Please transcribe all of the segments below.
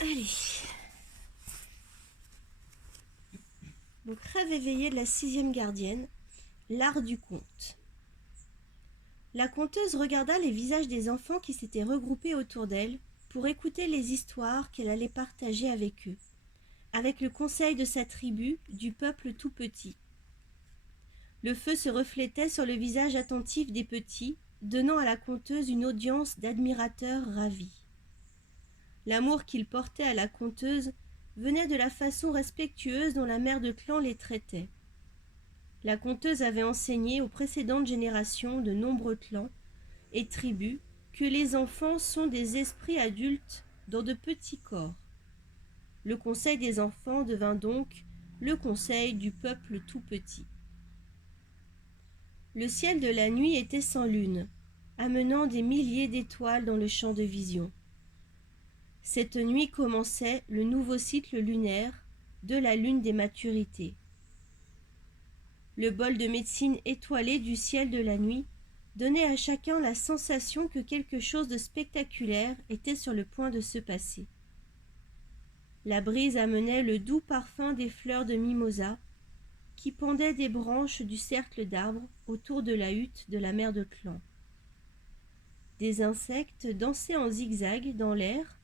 Allez. Donc, rêve éveillé de la 6e gardienne, l'art du conte. La conteuse regarda les visages des enfants qui s'étaient regroupés autour d'elle pour écouter les histoires qu'elle allait partager avec eux, avec le conseil de sa tribu, du peuple tout petit. Le feu se reflétait sur le visage attentif des petits, donnant à la conteuse une audience d'admirateurs ravis. L'amour qu'ils portaient à la conteuse venait de la façon respectueuse dont la mère de clan les traitait. La conteuse avait enseigné aux précédentes générations de nombreux clans et tribus que les enfants sont des esprits adultes dans de petits corps. Le conseil des enfants devint donc le conseil du peuple tout petit. Le ciel de la nuit était sans lune, amenant des milliers d'étoiles dans le champ de vision. Cette nuit commençait le nouveau cycle lunaire de la lune des maturités. Le bol de médecine étoilé du ciel de la nuit donnait à chacun la sensation que quelque chose de spectaculaire était sur le point de se passer. La brise amenait le doux parfum des fleurs de mimosa qui pendaient des branches du cercle d'arbres autour de la hutte de la mère de clan. Des insectes dansaient en zigzag dans l'air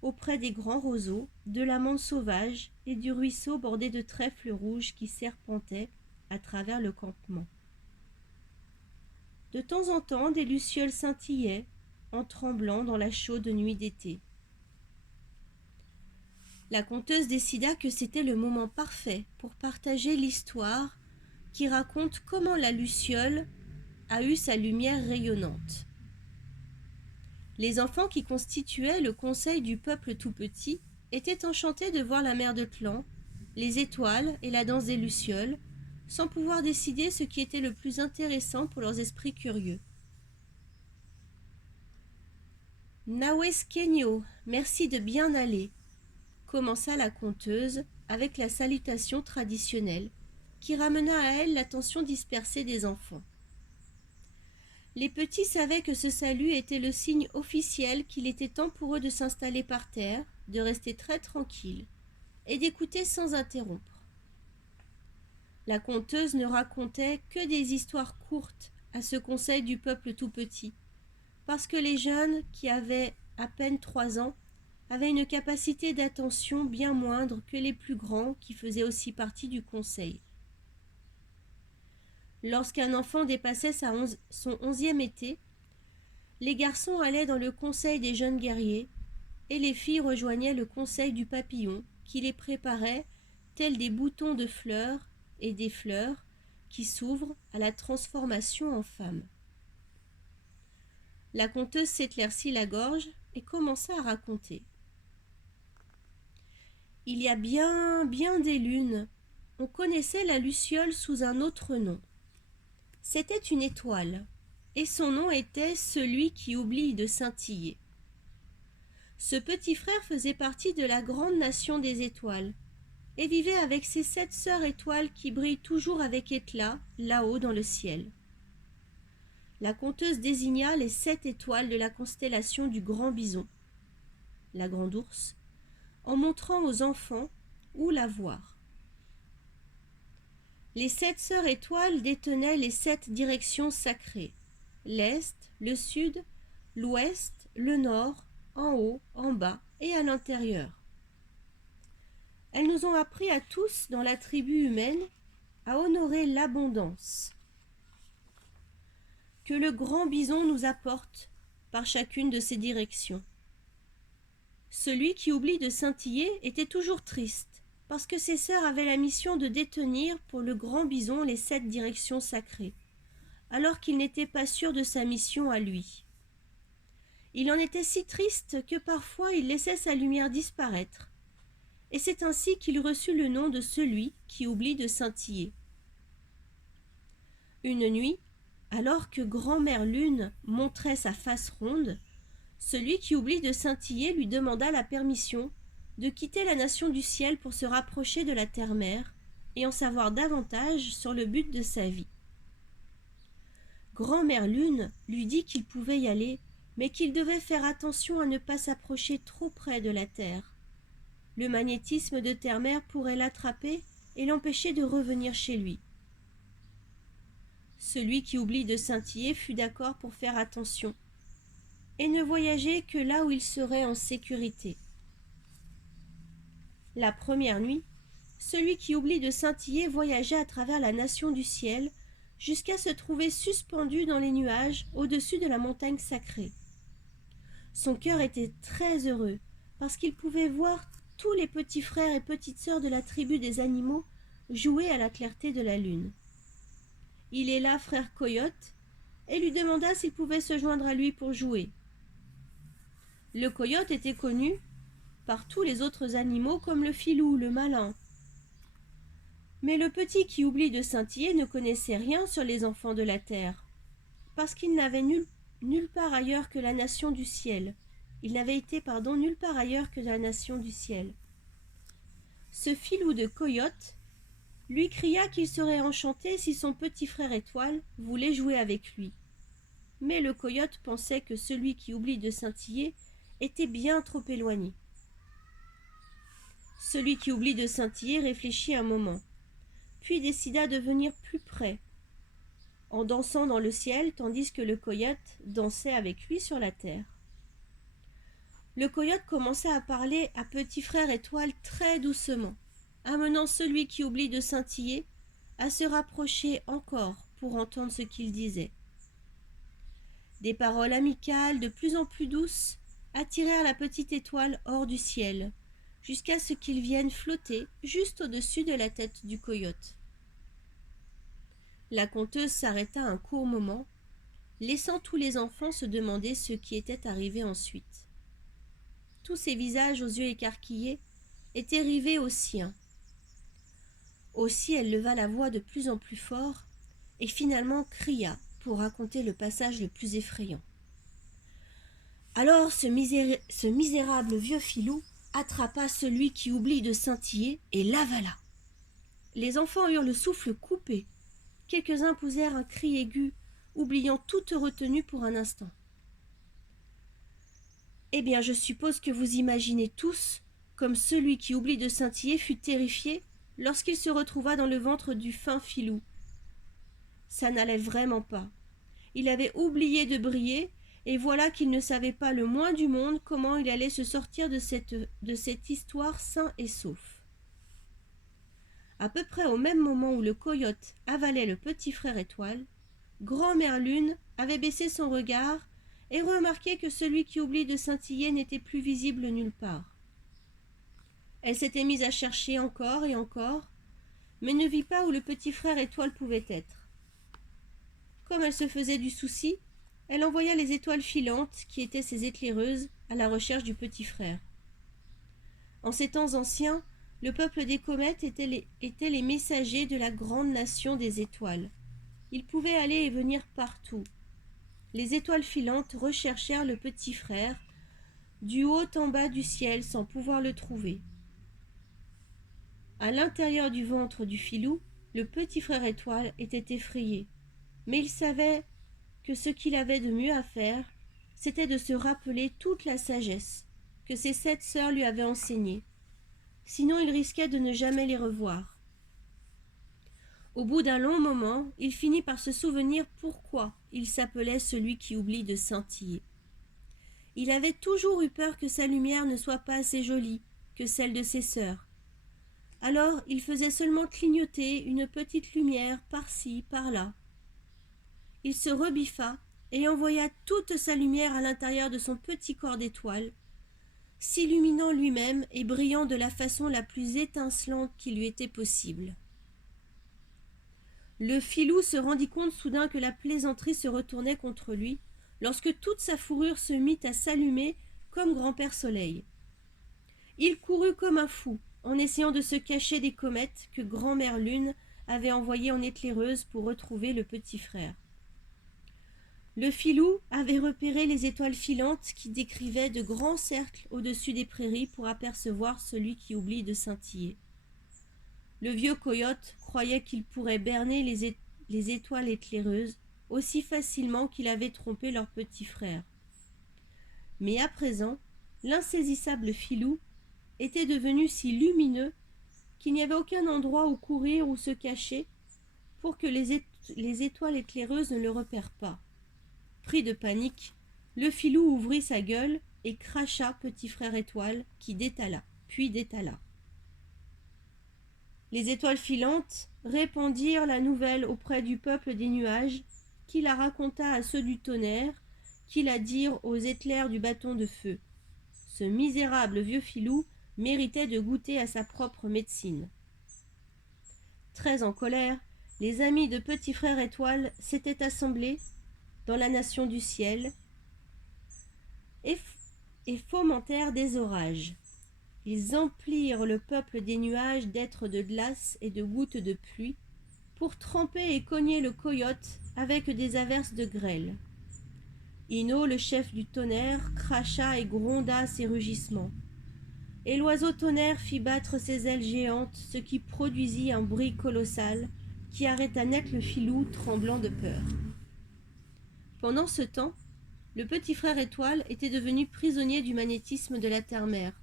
auprès des grands roseaux, de la menthe sauvage et du ruisseau bordé de trèfles rouges qui serpentaient à travers le campement. De temps en temps, des lucioles scintillaient, en tremblant dans la chaude nuit d'été. La conteuse décida que c'était le moment parfait pour partager l'histoire qui raconte comment la luciole a eu sa lumière rayonnante. Les enfants qui constituaient le conseil du peuple tout petit étaient enchantés de voir la mère de clan, les étoiles et la danse des lucioles, sans pouvoir décider ce qui était le plus intéressant pour leurs esprits curieux. Naweskenyo, merci de bien aller, commença la conteuse avec la salutation traditionnelle, qui ramena à elle l'attention dispersée des enfants. Les petits savaient que ce salut était le signe officiel qu'il était temps pour eux de s'installer par terre, de rester très tranquilles et d'écouter sans interrompre. La conteuse ne racontait que des histoires courtes à ce conseil du peuple tout petit, parce que les jeunes, qui avaient à peine 3 ans, avaient une capacité d'attention bien moindre que les plus grands qui faisaient aussi partie du conseil. Lorsqu'un enfant dépassait son 11e été, les garçons allaient dans le conseil des jeunes guerriers et les filles rejoignaient le conseil du papillon qui les préparait tels des boutons de fleurs et des fleurs qui s'ouvrent à la transformation en femme. La conteuse s'éclaircit la gorge et commença à raconter. Il y a bien des lunes, on connaissait la luciole sous un autre nom. C'était une étoile, et son nom était celui qui oublie de scintiller. Ce petit frère faisait partie de la grande nation des étoiles, et vivait avec ses 7 sœurs étoiles qui brillent toujours avec éclat là-haut dans le ciel. La conteuse désigna les 7 étoiles de la constellation du Grand Bison, la Grande Ourse, en montrant aux enfants où la voir. Les 7 sœurs étoiles détenaient les 7 directions sacrées, l'Est, le Sud, l'Ouest, le Nord, en haut, en bas et à l'intérieur. Elles nous ont appris à tous dans la tribu humaine à honorer l'abondance que le grand bison nous apporte par chacune de ses directions. Celui qui oublie de scintiller était toujours triste, parce que ses sœurs avaient la mission de détenir pour le grand bison les 7 directions sacrées, alors qu'il n'était pas sûr de sa mission à lui. Il en était si triste que parfois il laissait sa lumière disparaître, et c'est ainsi qu'il reçut le nom de celui qui oublie de scintiller. Une nuit, alors que grand-mère Lune montrait sa face ronde, celui qui oublie de scintiller lui demanda la permission de quitter la nation du ciel pour se rapprocher de la terre-mère et en savoir davantage sur le but de sa vie. Grand-mère Lune lui dit qu'il pouvait y aller, mais qu'il devait faire attention à ne pas s'approcher trop près de la terre, Le magnétisme de terre-mer pourrait l'attraper et l'empêcher de revenir chez lui. Celui qui oublie de scintiller fut d'accord pour faire attention et ne voyager que là où il serait en sécurité. La première nuit, celui qui oublie de scintiller voyageait à travers la nation du ciel jusqu'à se trouver suspendu dans les nuages au-dessus de la montagne sacrée. Son cœur était très heureux parce qu'il pouvait voir tous les petits frères et petites sœurs de la tribu des animaux jouer à la clarté de la lune. Il héla frère Coyote et lui demanda s'il pouvait se joindre à lui pour jouer. Le coyote était connu par tous les autres animaux comme le filou, le malin. Mais le petit qui oublie de scintiller ne connaissait rien sur les enfants de la terre, parce qu'il n'avait nulle part ailleurs que la nation du ciel. Il n'avait été, nulle part ailleurs que la nation du ciel. Ce filou de coyote lui cria qu'il serait enchanté si son petit frère Étoile voulait jouer avec lui. Mais le coyote pensait que celui qui oublie de scintiller était bien trop éloigné. Celui qui oublie de scintiller réfléchit un moment, puis décida de venir plus près, en dansant dans le ciel tandis que le coyote dansait avec lui sur la terre. Le coyote commença à parler à petit frère Étoile très doucement, amenant celui qui oublie de scintiller à se rapprocher encore pour entendre ce qu'il disait. Des paroles amicales de plus en plus douces attirèrent la petite étoile hors du ciel, jusqu'à ce qu'il vienne flotter juste au-dessus de la tête du coyote. La conteuse s'arrêta un court moment, laissant tous les enfants se demander ce qui était arrivé ensuite. Tous ces visages aux yeux écarquillés étaient rivés aux siens. Aussi elle leva la voix de plus en plus fort et finalement cria pour raconter le passage le plus effrayant. Alors ce misérable vieux filou attrapa celui qui oublie de scintiller et l'avala. Les enfants eurent le souffle coupé. Quelques-uns poussèrent un cri aigu, oubliant toute retenue pour un instant. Eh bien, je suppose que vous imaginez tous comme celui qui oublie de scintiller fut terrifié lorsqu'il se retrouva dans le ventre du fin filou. Ça n'allait vraiment pas. Il avait oublié de briller, et voilà qu'il ne savait pas le moins du monde comment il allait se sortir de cette histoire sain et sauf. À peu près au même moment où le coyote avalait le petit frère Étoile, Grand-mère Lune avait baissé son regard et remarqué que celui qui oublie de scintiller n'était plus visible nulle part. Elle s'était mise à chercher encore et encore, mais ne vit pas où le petit frère Étoile pouvait être. Comme elle se faisait du souci, elle envoya les étoiles filantes, qui étaient ses éclaireuses, à la recherche du petit frère. En ces temps anciens, le peuple des comètes était les messagers de la grande nation des étoiles. Ils pouvaient aller et venir partout. Les étoiles filantes recherchèrent le petit frère, du haut en bas du ciel, sans pouvoir le trouver. À l'intérieur du ventre du filou, le petit frère Étoile était effrayé, mais il savait que ce qu'il avait de mieux à faire, c'était de se rappeler toute la sagesse que ses 7 sœurs lui avaient enseignée. Sinon il risquait de ne jamais les revoir. Au bout d'un long moment, il finit par se souvenir pourquoi il s'appelait celui qui oublie de scintiller. Il avait toujours eu peur que sa lumière ne soit pas assez jolie que celle de ses sœurs. Alors il faisait seulement clignoter une petite lumière par-ci, par-là. Il se rebiffa et envoya toute sa lumière à l'intérieur de son petit corps d'étoile, s'illuminant lui-même et brillant de la façon la plus étincelante qui lui était possible. Le filou se rendit compte soudain que la plaisanterie se retournait contre lui, lorsque toute sa fourrure se mit à s'allumer comme grand-père Soleil. Il courut comme un fou, en essayant de se cacher des comètes que grand-mère Lune avait envoyées en éclaireuse pour retrouver le petit frère. Le filou avait repéré les étoiles filantes qui décrivaient de grands cercles au-dessus des prairies pour apercevoir celui qui oublie de scintiller. Le vieux coyote croyait qu'il pourrait berner les étoiles éclaireuses aussi facilement qu'il avait trompé leur petit frère. Mais à présent, l'insaisissable filou était devenu si lumineux qu'il n'y avait aucun endroit où courir ou se cacher pour que les étoiles éclaireuses ne le repèrent pas. Pris de panique, le filou ouvrit sa gueule et cracha Petit Frère Étoile, qui détala, puis détala. Les étoiles filantes répandirent la nouvelle auprès du peuple des nuages, qui la raconta à ceux du tonnerre, qui la dirent aux éclairs du bâton de feu. Ce misérable vieux filou méritait de goûter à sa propre médecine. Très en colère, les amis de Petit Frère Étoile s'étaient assemblés dans la nation du ciel et fomentèrent des orages. Ils emplirent le peuple des nuages d'êtres de glace et de gouttes de pluie pour tremper et cogner le coyote avec des averses de grêle. Ino, le chef du tonnerre, cracha et gronda ses rugissements. Et l'oiseau tonnerre fit battre ses ailes géantes, ce qui produisit un bruit colossal qui arrêta net le filou tremblant de peur. Pendant ce temps, le Petit Frère Étoile était devenu prisonnier du magnétisme de la terre-mère.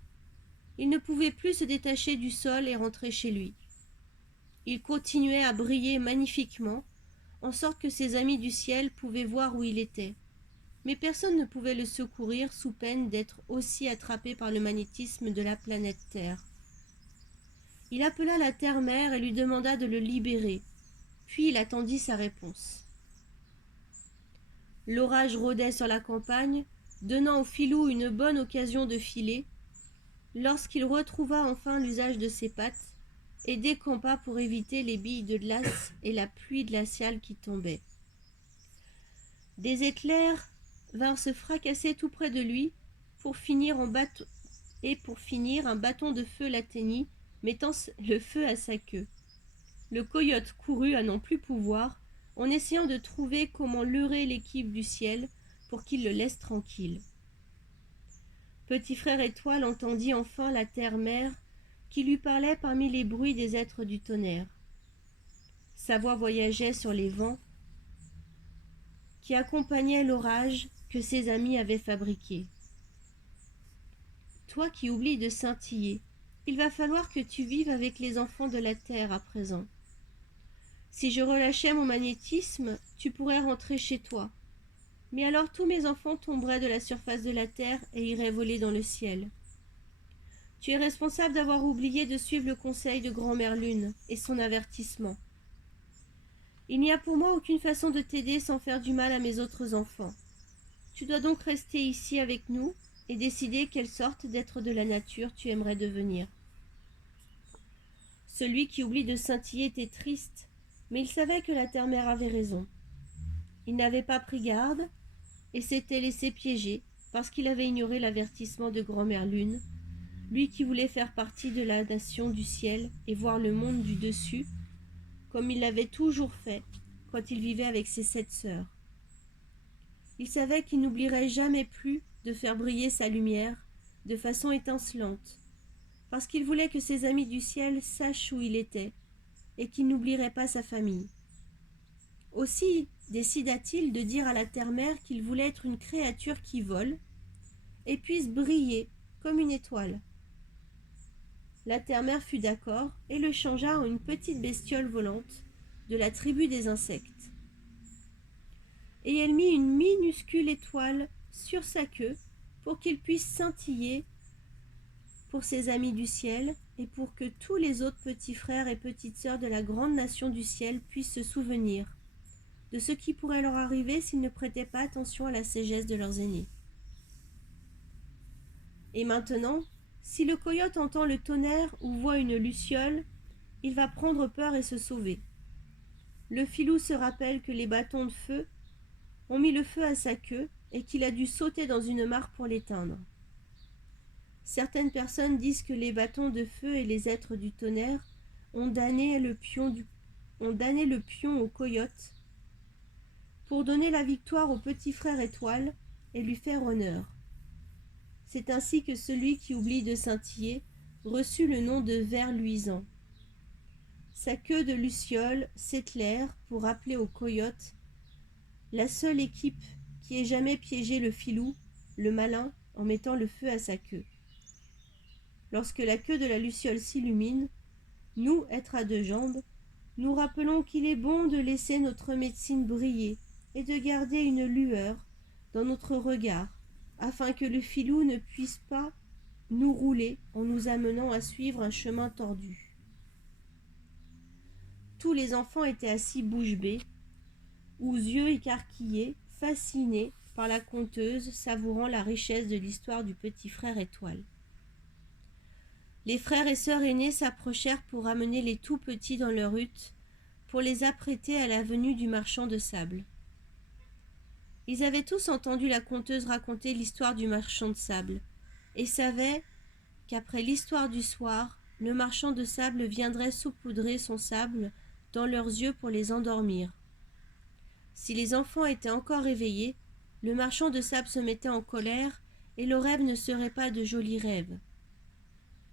Il ne pouvait plus se détacher du sol et rentrer chez lui. Il continuait à briller magnifiquement, en sorte que ses amis du ciel pouvaient voir où il était. Mais personne ne pouvait le secourir sous peine d'être aussi attrapé par le magnétisme de la planète Terre. Il appela la terre-mère et lui demanda de le libérer, puis il attendit sa réponse. L'orage rôdait sur la campagne, donnant au filou une bonne occasion de filer, lorsqu'il retrouva enfin l'usage de ses pattes et décampa pour éviter les billes de glace et la pluie glaciale qui tombait. Des éclairs vinrent se fracasser tout près de lui pour finir un bâton de feu l'atteignit, mettant le feu à sa queue. Le coyote courut à n'en plus pouvoir, en essayant de trouver comment leurrer l'équipe du ciel pour qu'il le laisse tranquille. Petit Frère Étoile entendit enfin la terre-mère qui lui parlait parmi les bruits des êtres du tonnerre. Sa voix voyageait sur les vents qui accompagnaient l'orage que ses amis avaient fabriqué. Toi qui oublies de scintiller, il va falloir que tu vives avec les enfants de la terre à présent. Si je relâchais mon magnétisme, tu pourrais rentrer chez toi. Mais alors tous mes enfants tomberaient de la surface de la terre et iraient voler dans le ciel. Tu es responsable d'avoir oublié de suivre le conseil de Grand-Mère Lune et son avertissement. Il n'y a pour moi aucune façon de t'aider sans faire du mal à mes autres enfants. Tu dois donc rester ici avec nous et décider quelle sorte d'être de la nature tu aimerais devenir. Celui qui oublie de scintiller était triste, mais il savait que la terre-mère avait raison. Il n'avait pas pris garde et s'était laissé piéger parce qu'il avait ignoré l'avertissement de Grand-Mère Lune, lui qui voulait faire partie de la nation du ciel et voir le monde du dessus, comme il l'avait toujours fait quand il vivait avec ses 7 sœurs. Il savait qu'il n'oublierait jamais plus de faire briller sa lumière de façon étincelante, parce qu'il voulait que ses amis du ciel sachent où il était et qu'il n'oublierait pas sa famille. Aussi décida-t-il de dire à la terre-mère qu'il voulait être une créature qui vole et puisse briller comme une étoile. La terre-mère fut d'accord et le changea en une petite bestiole volante de la tribu des insectes. Et elle mit une minuscule étoile sur sa queue pour qu'il puisse scintiller pour ses amis du ciel et pour que tous les autres petits frères et petites sœurs de la grande nation du ciel puissent se souvenir de ce qui pourrait leur arriver s'ils ne prêtaient pas attention à la sagesse de leurs aînés. Et maintenant, si le coyote entend le tonnerre ou voit une luciole, il va prendre peur et se sauver. Le filou se rappelle que les bâtons de feu ont mis le feu à sa queue et qu'il a dû sauter dans une mare pour l'éteindre. Certaines personnes disent que les bâtons de feu et les êtres du tonnerre ont damné le pion au coyote pour donner la victoire au petit frère Étoile et lui faire honneur. C'est ainsi que celui qui oublie de scintiller reçut le nom de ver luisant. Sa queue de luciole s'éclaire pour rappeler au coyote la seule équipe qui ait jamais piégé le filou, le malin, en mettant le feu à sa queue. lorsque la queue de la luciole s'illumine, nous, êtres à deux jambes, nous rappelons qu'il est bon de laisser notre médecine briller et de garder une lueur dans notre regard, afin que le filou ne puisse pas nous rouler en nous amenant à suivre un chemin tordu. Tous les enfants étaient assis bouche bée, aux yeux écarquillés, fascinés par la conteuse, savourant la richesse de l'histoire du petit frère Étoile. Les frères et sœurs aînés s'approchèrent pour amener les tout petits dans leur hutte, pour les apprêter à la venue du marchand de sable. Ils avaient tous entendu la conteuse raconter l'histoire du marchand de sable, et savaient qu'après l'histoire du soir, le marchand de sable viendrait saupoudrer son sable dans leurs yeux pour les endormir. Si les enfants étaient encore éveillés, le marchand de sable se mettait en colère et le rêve ne serait pas de jolis rêves.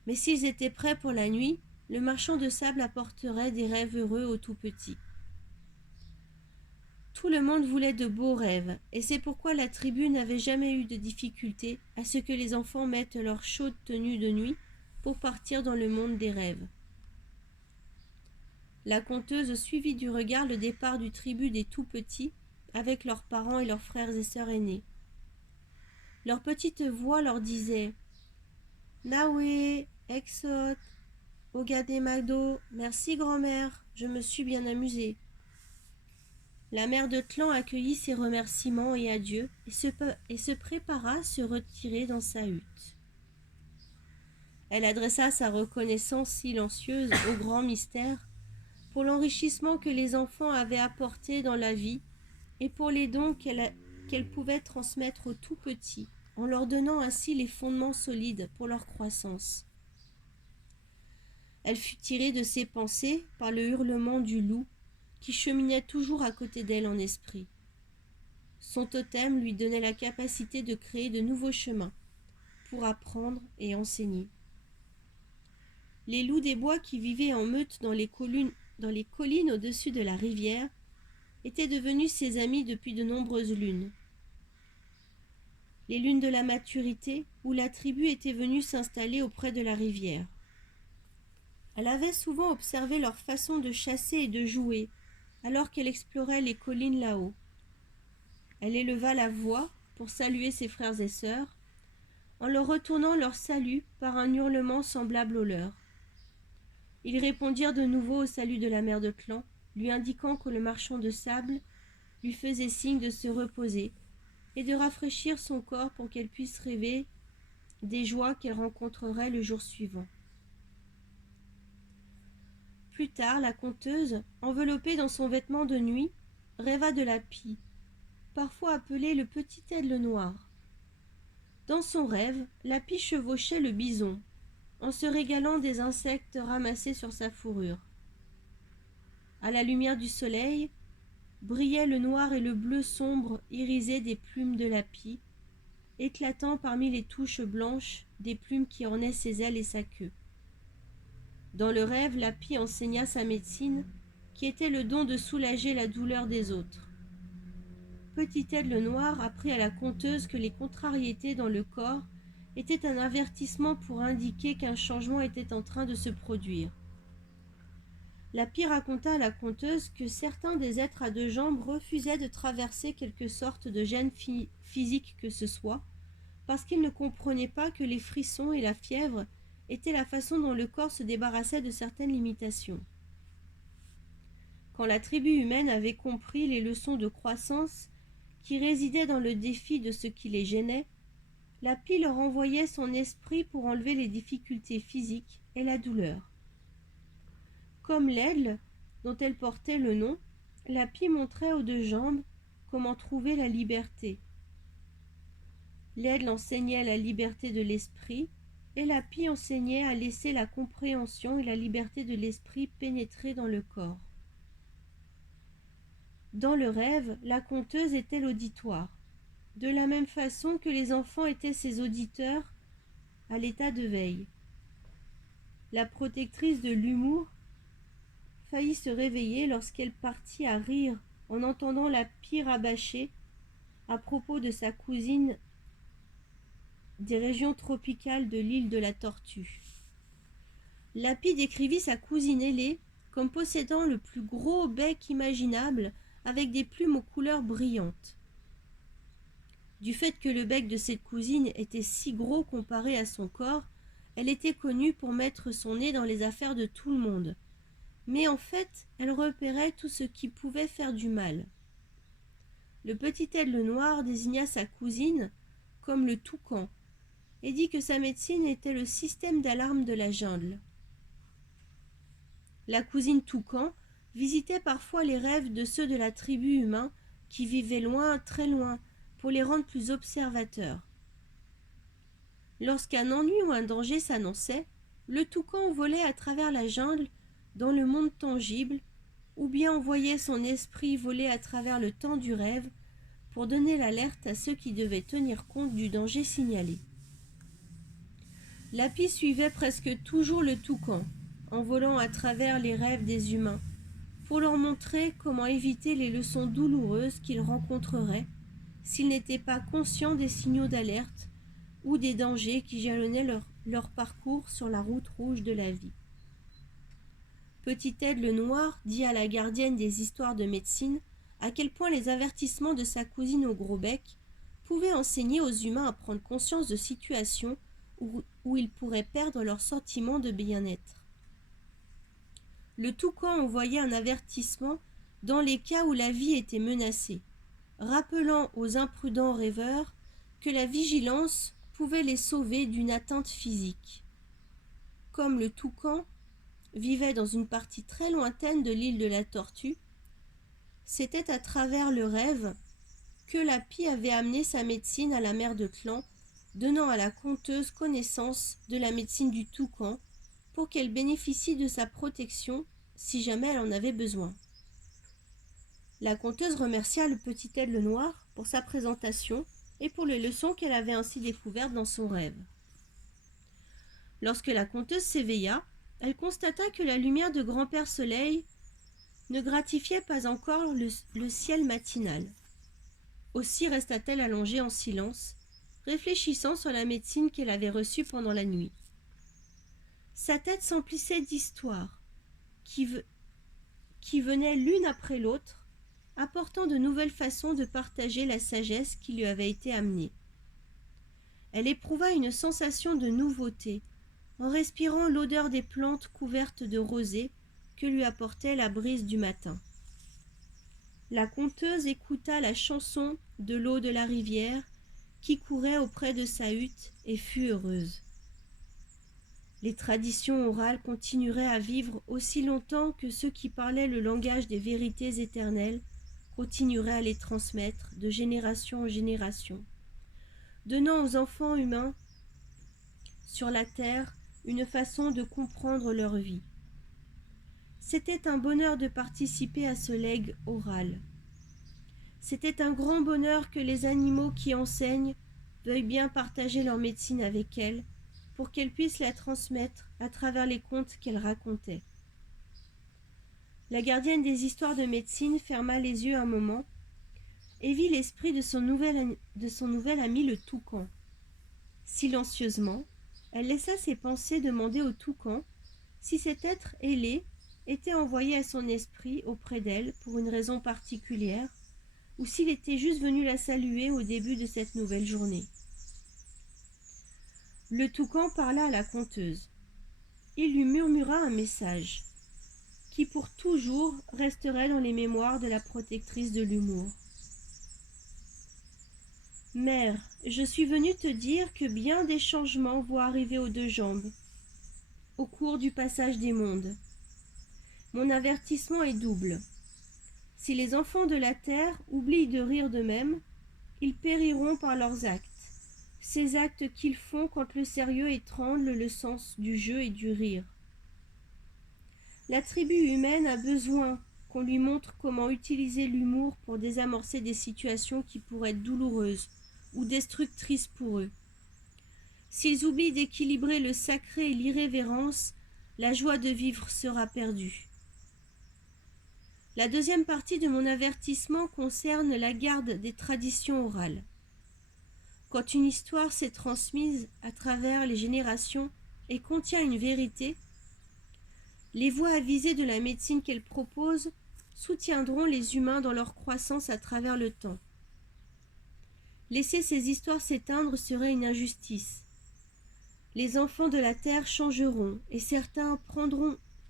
Mais s'ils étaient prêts pour la nuit, le marchand de sable apporterait des rêves heureux aux tout-petits. Tout le monde voulait de beaux rêves, et c'est pourquoi la tribu n'avait jamais eu de difficulté à ce que les enfants mettent leur chaude tenue de nuit pour partir dans le monde des rêves. La conteuse suivit du regard le départ du tribut des tout-petits, avec leurs parents et leurs frères et sœurs aînés. Leur petite voix leur disait « Naoué, Exot, Ogademado, merci grand-mère, je me suis bien amusée. » La mère de clan accueillit ces remerciements et adieux et se prépara à se retirer dans sa hutte. Elle adressa sa reconnaissance silencieuse au grand mystère pour l'enrichissement que les enfants avaient apporté dans la vie et pour les dons qu'elle pouvait transmettre aux tout petits, en leur donnant ainsi les fondements solides pour leur croissance. Elle fut tirée de ses pensées par le hurlement du loup qui cheminait toujours à côté d'elle en esprit. Son totem lui donnait la capacité de créer de nouveaux chemins pour apprendre et enseigner. Les loups des bois qui vivaient en meute dans les collines au-dessus de la rivière étaient devenus ses amis depuis de nombreuses lunes. Les lunes de la maturité où la tribu était venue s'installer auprès de la rivière. Elle avait souvent observé leur façon de chasser et de jouer, alors qu'elle explorait les collines là-haut. Elle éleva la voix pour saluer ses frères et sœurs, en leur retournant leur salut par un hurlement semblable au leur. Ils répondirent de nouveau au salut de la mère de clan, lui indiquant que le marchand de sable lui faisait signe de se reposer et de rafraîchir son corps pour qu'elle puisse rêver des joies qu'elle rencontrerait le jour suivant. Plus tard, la conteuse, enveloppée dans son vêtement de nuit, rêva de la pie, parfois appelée le petit aigle noir. Dans son rêve, la pie chevauchait le bison, en se régalant des insectes ramassés sur sa fourrure. À la lumière du soleil, brillaient le noir et le bleu sombre irisé des plumes de la pie, éclatant parmi les touches blanches des plumes qui ornaient ses ailes et sa queue. Dans le rêve, la pie enseigna sa médecine, qui était le don de soulager la douleur des autres. Petit aigle noir apprit à la conteuse que les contrariétés dans le corps étaient un avertissement pour indiquer qu'un changement était en train de se produire. La pie raconta à la conteuse que certains des êtres à deux jambes refusaient de traverser quelque sorte de gêne physique que ce soit, parce qu'ils ne comprenaient pas que les frissons et la fièvre était la façon dont le corps se débarrassait de certaines limitations. Quand la tribu humaine avait compris les leçons de croissance qui résidaient dans le défi de ce qui les gênait, la pie leur envoyait son esprit pour enlever les difficultés physiques et la douleur. Comme l'aigle, dont elle portait le nom, la pie montrait aux deux jambes comment trouver la liberté. L'aigle enseignait la liberté de l'esprit, et la pie enseignait à laisser la compréhension et la liberté de l'esprit pénétrer dans le corps. Dans le rêve, la conteuse était l'auditoire, de la même façon que les enfants étaient ses auditeurs à l'état de veille. La protectrice de l'humour faillit se réveiller lorsqu'elle partit à rire en entendant la pie rabâcher à propos de sa cousine des régions tropicales de l'île de la Tortue. Lapi décrivit sa cousine ailée comme possédant le plus gros bec imaginable avec des plumes aux couleurs brillantes. Du fait que le bec de cette cousine était si gros comparé à son corps, elle était connue pour mettre son nez dans les affaires de tout le monde. Mais en fait, elle repérait tout ce qui pouvait faire du mal. Le petit aigle noir désigna sa cousine comme le toucan et dit que sa médecine était le système d'alarme de la jungle. La cousine toucan visitait parfois les rêves de ceux de la tribu humain qui vivaient loin, très loin, pour les rendre plus observateurs. Lorsqu'un ennui ou un danger s'annonçait, le toucan volait à travers la jungle dans le monde tangible, ou bien envoyait son esprit voler à travers le temps du rêve pour donner l'alerte à ceux qui devaient tenir compte du danger signalé. Lapi suivait presque toujours le toucan, en volant à travers les rêves des humains, pour leur montrer comment éviter les leçons douloureuses qu'ils rencontreraient s'ils n'étaient pas conscients des signaux d'alerte ou des dangers qui jalonnaient leur parcours sur la route rouge de la vie. Petit aigle noir dit à la gardienne des histoires de médecine à quel point les avertissements de sa cousine au gros bec pouvaient enseigner aux humains à prendre conscience de situations où ils pourraient perdre leur sentiment de bien-être. Le toucan envoyait un avertissement dans les cas où la vie était menacée, rappelant aux imprudents rêveurs que la vigilance pouvait les sauver d'une atteinte physique. Comme le toucan vivait dans une partie très lointaine de l'île de la Tortue, c'était à travers le rêve que Lapi avait amené sa médecine à la mère de clan, donnant à la conteuse connaissance de la médecine du toucan pour qu'elle bénéficie de sa protection si jamais elle en avait besoin. La conteuse remercia le petit aigle noir pour sa présentation et pour les leçons qu'elle avait ainsi découvertes dans son rêve. Lorsque la conteuse s'éveilla, elle constata que la lumière de Grand-Père Soleil ne gratifiait pas encore le ciel matinal. Aussi resta-t-elle allongée en silence, réfléchissant sur la médecine qu'elle avait reçue pendant la nuit. Sa tête s'emplissait d'histoires qui venaient l'une après l'autre, apportant de nouvelles façons de partager la sagesse qui lui avait été amenée. Elle éprouva une sensation de nouveauté en respirant l'odeur des plantes couvertes de rosée que lui apportait la brise du matin. La conteuse écouta la chanson de l'eau de la rivière qui courait auprès de sa hutte et fut heureuse. Les traditions orales continueraient à vivre aussi longtemps que ceux qui parlaient le langage des vérités éternelles continueraient à les transmettre de génération en génération, donnant aux enfants humains sur la terre une façon de comprendre leur vie. C'était un bonheur de participer à ce legs oral. C'était un grand bonheur que les animaux qui enseignent veuillent bien partager leur médecine avec elles pour qu'elles puissent la transmettre à travers les contes qu'elles racontaient. La gardienne des histoires de médecine ferma les yeux un moment et vit l'esprit de son nouvel ami le toucan. Silencieusement, elle laissa ses pensées demander au toucan si cet être ailé était envoyé à son esprit auprès d'elle pour une raison particulière ou s'il était juste venu la saluer au début de cette nouvelle journée. Le toucan parla à la conteuse. Il lui murmura un message qui pour toujours resterait dans les mémoires de la protectrice de l'humour. Mère, je suis venue te dire que bien des changements vont arriver aux deux jambes, au cours du passage des mondes. Mon avertissement est double. Si les enfants de la terre oublient de rire d'eux-mêmes, ils périront par leurs actes, ces actes qu'ils font quand le sérieux étrangle le sens du jeu et du rire. La tribu humaine a besoin qu'on lui montre comment utiliser l'humour pour désamorcer des situations qui pourraient être douloureuses ou destructrices pour eux. S'ils oublient d'équilibrer le sacré et l'irrévérence, la joie de vivre sera perdue. La deuxième partie de mon avertissement concerne la garde des traditions orales. Quand une histoire s'est transmise à travers les générations et contient une vérité, les voies avisées de la médecine qu'elle propose soutiendront les humains dans leur croissance à travers le temps. Laisser ces histoires s'éteindre serait une injustice. Les enfants de la Terre changeront et certains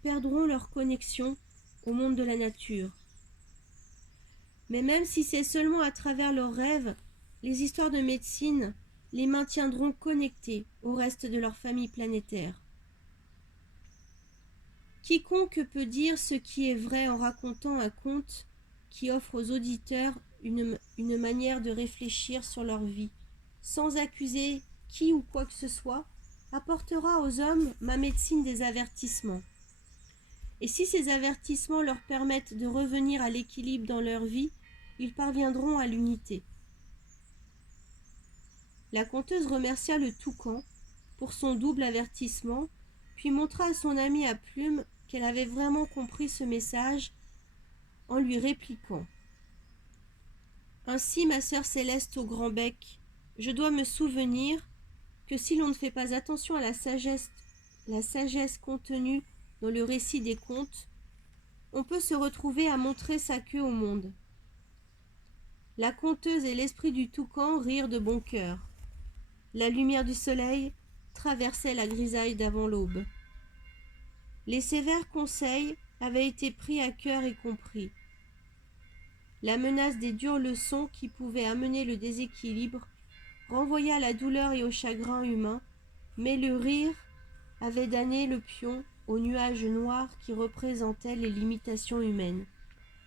perdront leur connexion au monde de la nature. Mais même si c'est seulement à travers leurs rêves, les histoires de médecine les maintiendront connectés au reste de leur famille planétaire. Quiconque peut dire ce qui est vrai en racontant un conte qui offre aux auditeurs une manière de réfléchir sur leur vie, sans accuser qui ou quoi que ce soit, apportera aux hommes ma médecine des avertissements. Et si ces avertissements leur permettent de revenir à l'équilibre dans leur vie, ils parviendront à l'unité. La conteuse remercia le toucan pour son double avertissement, puis montra à son amie à plume qu'elle avait vraiment compris ce message en lui répliquant. Ainsi, ma sœur céleste au grand bec, je dois me souvenir que si l'on ne fait pas attention à la sagesse contenue dans le récit des contes, on peut se retrouver à montrer sa queue au monde. La conteuse et l'esprit du toucan rirent de bon cœur. La lumière du soleil traversait la grisaille d'avant l'aube. Les sévères conseils avaient été pris à cœur et compris. La menace des dures leçons qui pouvaient amener le déséquilibre renvoyait à la douleur et au chagrin humain, mais le rire avait damné le pion aux nuages noirs qui représentaient les limitations humaines.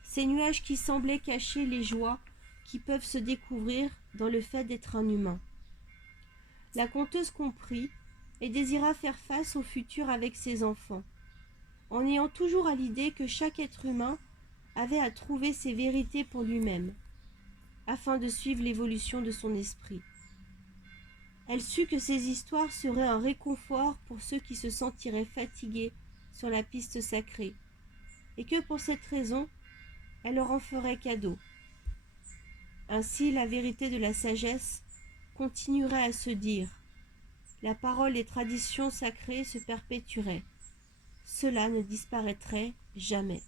Ces nuages qui semblaient cacher les joies qui peuvent se découvrir dans le fait d'être un humain. La conteuse comprit et désira faire face au futur avec ses enfants, en ayant toujours à l'idée que chaque être humain avait à trouver ses vérités pour lui-même, afin de suivre l'évolution de son esprit. Elle sut que ces histoires seraient un réconfort pour ceux qui se sentiraient fatigués sur la piste sacrée, et que pour cette raison, elle leur en ferait cadeau. Ainsi, la vérité de la sagesse continuerait à se dire. La parole et traditions sacrées se perpétueraient. Cela ne disparaîtrait jamais.